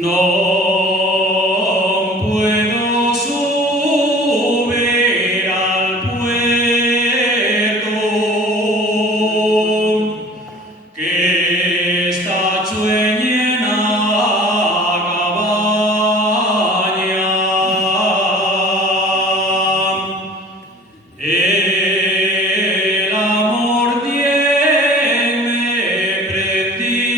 No puedo subir al puerto que está llena cabaña. El amor tiene prendido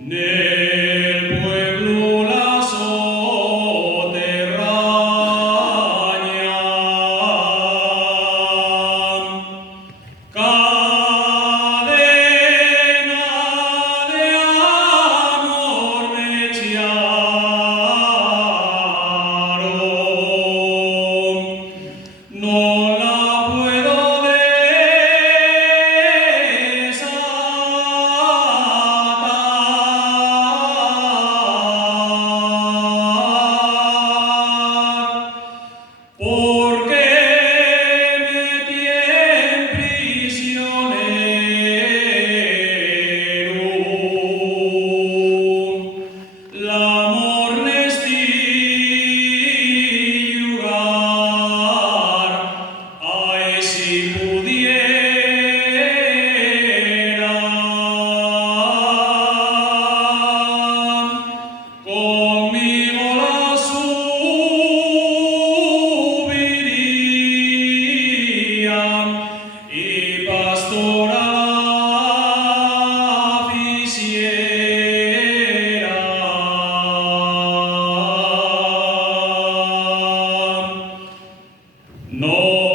nel pueblo la soterraña. Cadena de amor me echaron, no la puedo desatar, porque me tienen prisionero. L'amor n'esti jugar, ay si pudiera, conmigo la subirían y pastora la hiciera. No